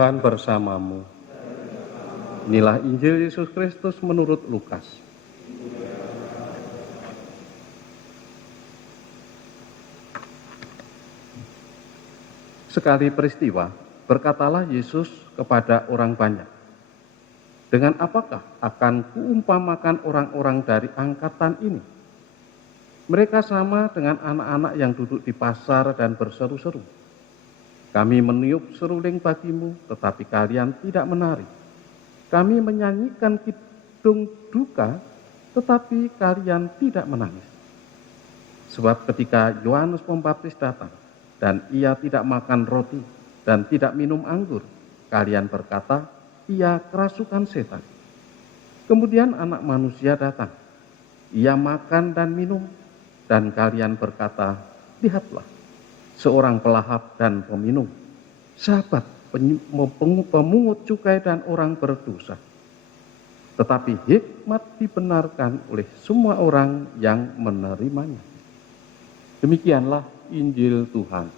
Tuhan bersamamu. Inilah Injil Yesus Kristus menurut Lukas. Sekali peristiwa, berkatalah Yesus kepada orang banyak, "Dengan apakah akan kuumpamakan orang-orang dari angkatan ini? Mereka sama dengan anak-anak yang duduk di pasar dan berseru-seru. Kami meniup seruling bagimu, tetapi kalian tidak menari. Kami menyanyikan kidung duka, tetapi kalian tidak menangis. Sebab ketika Yohanes Pembaptis datang, dan ia tidak makan roti dan tidak minum anggur, kalian berkata, ia kerasukan setan. Kemudian Anak Manusia datang, ia makan dan minum, dan kalian berkata, lihatlah, seorang pelahap dan peminum, sahabat pemungut cukai dan orang berdosa. Tetapi hikmat dibenarkan oleh semua orang yang menerimanya." Demikianlah Injil Tuhan.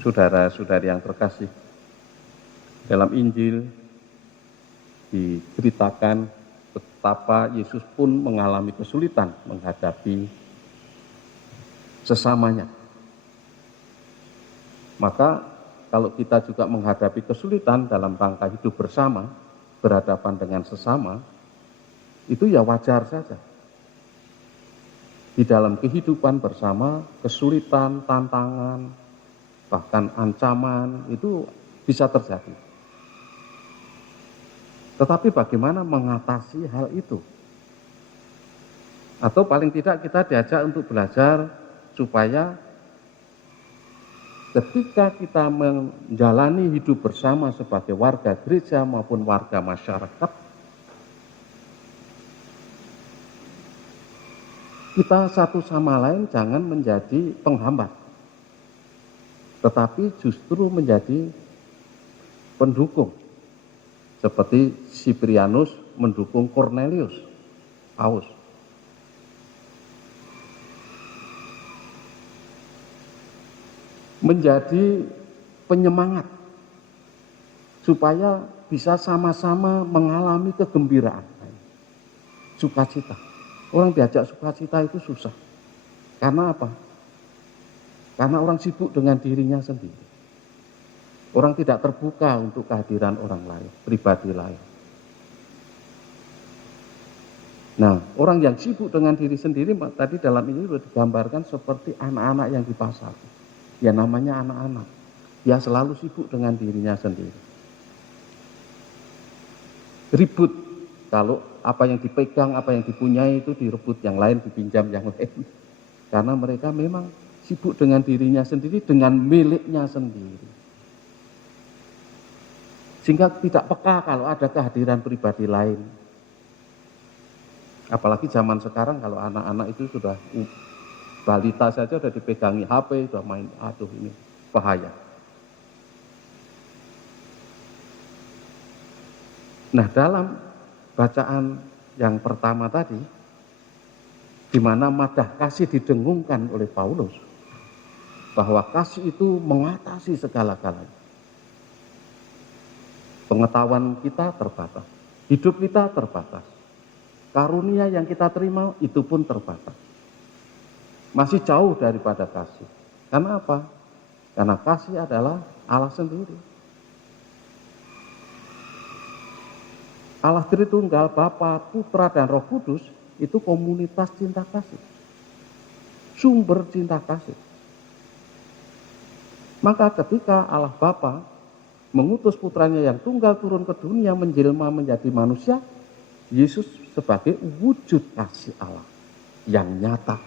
Saudara-saudari yang terkasih, dalam Injil diceritakan betapa Yesus pun mengalami kesulitan menghadapi sesamanya. Maka kalau kita juga menghadapi kesulitan dalam rangka hidup bersama, berhadapan dengan sesama, itu ya wajar saja. Di dalam kehidupan bersama, kesulitan, tantangan, bahkan ancaman itu bisa terjadi. Tetapi bagaimana mengatasi hal itu? Atau paling tidak kita diajak untuk belajar supaya ketika kita menjalani hidup bersama sebagai warga gereja maupun warga masyarakat, kita satu sama lain jangan menjadi penghambat, tetapi justru menjadi pendukung. Seperti Siprianus mendukung Cornelius, Paus. Menjadi penyemangat supaya bisa sama-sama mengalami kegembiraan, sukacita. Orang diajak sukacita itu susah. Karena apa? Karena orang sibuk dengan dirinya sendiri. Orang tidak terbuka untuk kehadiran orang lain, pribadi lain. Nah, orang yang sibuk dengan diri sendiri tadi dalam ini sudah digambarkan seperti anak-anak yang di pasar. Ya namanya anak-anak. Dia selalu sibuk dengan dirinya sendiri. Ribut kalau apa yang dipegang, apa yang dipunyai itu direbut yang lain, dipinjam yang lain. Karena mereka memang sibuk dengan dirinya sendiri, dengan miliknya sendiri. Sehingga tidak peka kalau ada kehadiran pribadi lain. Apalagi zaman sekarang kalau anak-anak itu sudah balita saja sudah dipegangi HP, sudah main, aduh ini bahaya. Nah, dalam bacaan yang pertama tadi, di mana madah kasih didengungkan oleh Paulus, bahwa kasih itu mengatasi segala-galanya. Pengetahuan kita terbatas, hidup kita terbatas, karunia yang kita terima itu pun terbatas. Masih jauh daripada kasih. Karena apa? Karena kasih adalah Allah sendiri. Allah Tritunggal, Bapa, Putra, dan Roh Kudus itu komunitas cinta kasih. Sumber cinta kasih. Maka ketika Allah Bapa mengutus putranya yang tunggal turun ke dunia menjelma menjadi manusia, Yesus sebagai wujud kasih Allah yang nyata.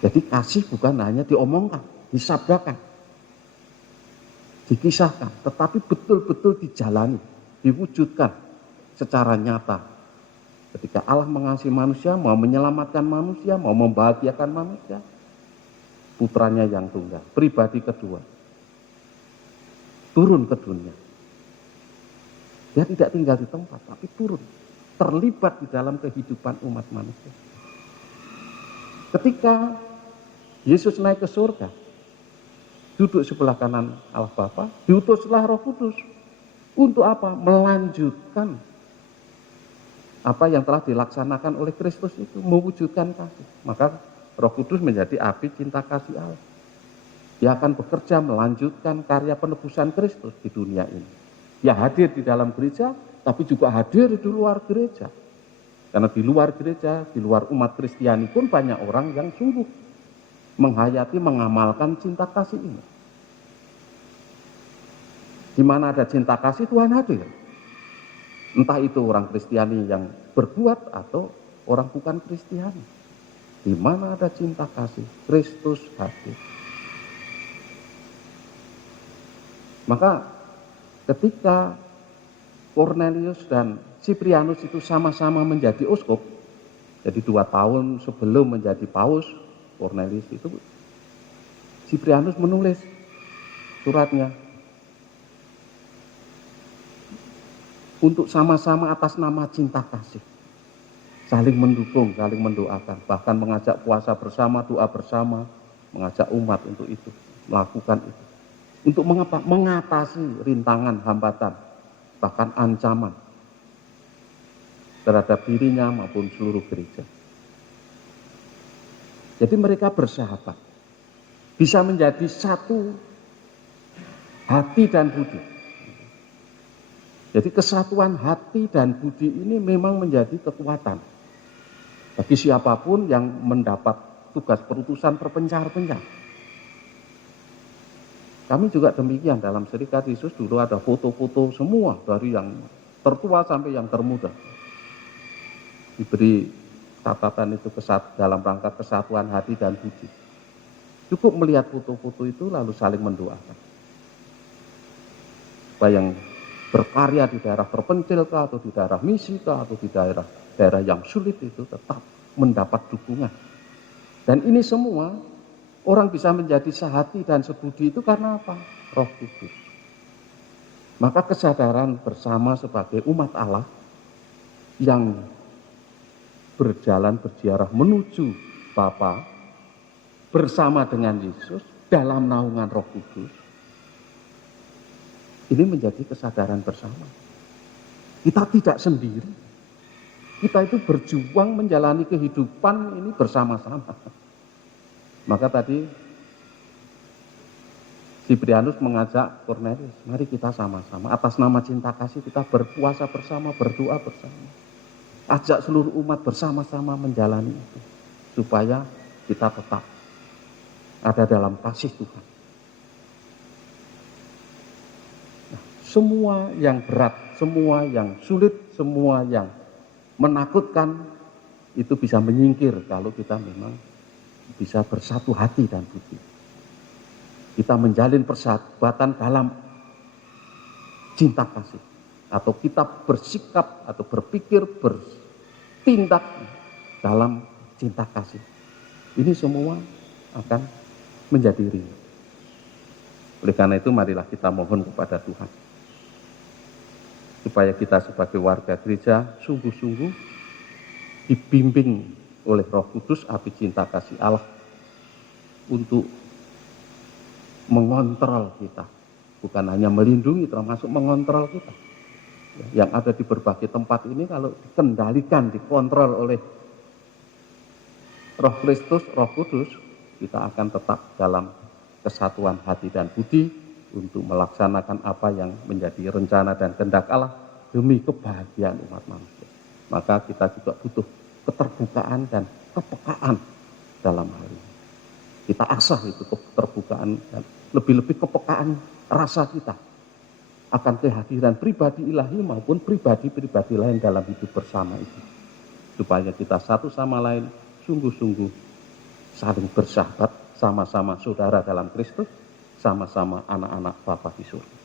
Jadi kasih bukan hanya diomongkan, disabdakan, dikisahkan, tetapi betul-betul dijalani, diwujudkan secara nyata. Ketika Allah mengasihi manusia, mau menyelamatkan manusia, mau membahagiakan manusia, putranya yang tunggal, pribadi kedua, turun ke dunia. Dia tidak tinggal di tempat, tapi turun, terlibat di dalam kehidupan umat manusia. Ketika Yesus naik ke surga, duduk sebelah kanan Allah Bapa, diutuslah Roh Kudus. Untuk apa? Melanjutkan apa yang telah dilaksanakan oleh Kristus itu, mewujudkan kasih. Maka Roh Kudus menjadi api cinta kasih Allah. Dia akan bekerja melanjutkan karya penebusan Kristus di dunia ini. Ya hadir di dalam gereja, tapi juga hadir di luar gereja. Karena di luar gereja, di luar umat Kristiani pun banyak orang yang sungguh menghayati, mengamalkan cinta kasih ini. Di mana ada cinta kasih, Tuhan hadir. Entah itu orang Kristiani yang berbuat atau orang bukan Kristiani. Di mana ada cinta kasih, Kristus hadir. Maka ketika Cornelius dan Cyprianus itu sama-sama menjadi uskup, jadi 2 tahun sebelum menjadi paus, Cornelius itu, Cyprianus menulis suratnya untuk sama-sama atas nama cinta kasih, saling mendukung, saling mendoakan, bahkan mengajak puasa bersama, doa bersama, mengajak umat untuk itu, melakukan itu. Untuk mengapa? Mengatasi rintangan, hambatan, bahkan ancaman terhadap dirinya maupun seluruh gereja. Jadi mereka bersahabat, bisa menjadi satu hati dan budi. Jadi kesatuan hati dan budi ini memang menjadi kekuatan bagi siapapun yang mendapat tugas perutusan berpencar-pencar. Kami juga demikian dalam Serikat Yesus, dulu ada foto-foto semua dari yang tertua sampai yang termuda. Diberi catatan itu dalam rangka kesatuan hati dan budi. Cukup melihat foto-foto itu lalu saling mendoakan. Supaya yang berkarya di daerah terpencil kah, atau di daerah misi kah, atau di daerah yang sulit itu tetap mendapat dukungan. Dan ini semua orang bisa menjadi sehati dan sebudi itu karena apa? Roh Kudus. Maka kesadaran bersama sebagai umat Allah yang berjalan berziarah menuju Bapa bersama dengan Yesus dalam naungan Roh Kudus, ini menjadi kesadaran bersama. Kita tidak sendiri. Kita itu berjuang menjalani kehidupan ini bersama-sama. Maka tadi Cyprianus mengajak Cornelius, mari kita sama-sama atas nama cinta kasih kita berpuasa bersama, berdoa bersama. Ajak seluruh umat bersama-sama menjalani itu, supaya kita tetap ada dalam kasih Tuhan. Nah, semua yang berat, semua yang sulit, semua yang menakutkan itu bisa menyingkir kalau kita memang bisa bersatu hati dan budi. Kita menjalin persahabatan dalam cinta kasih. Atau kita bersikap atau berpikir, bertindak dalam cinta kasih. Ini semua akan menjadi ringan. Oleh karena itu marilah kita mohon kepada Tuhan. Supaya kita sebagai warga gereja sungguh-sungguh dibimbing oleh Roh Kudus, api cinta kasih Allah, untuk mengontrol kita, bukan hanya melindungi, termasuk mengontrol kita. Yang ada di berbagai tempat ini kalau dikendalikan, dikontrol oleh Roh Kristus, Roh Kudus, kita akan tetap dalam kesatuan hati dan budi untuk melaksanakan apa yang menjadi rencana dan kehendak Allah demi kebahagiaan umat manusia. Maka kita juga butuh keterbukaan dan kepekaan dalam hal ini. Kita asah itu keterbukaan dan lebih-lebih kepekaan rasa kita akan kehadiran pribadi ilahi maupun pribadi-pribadi lain dalam hidup bersama itu. Supaya kita satu sama lain sungguh-sungguh saling bersahabat, sama-sama saudara dalam Kristus, sama-sama anak-anak Bapa di surga.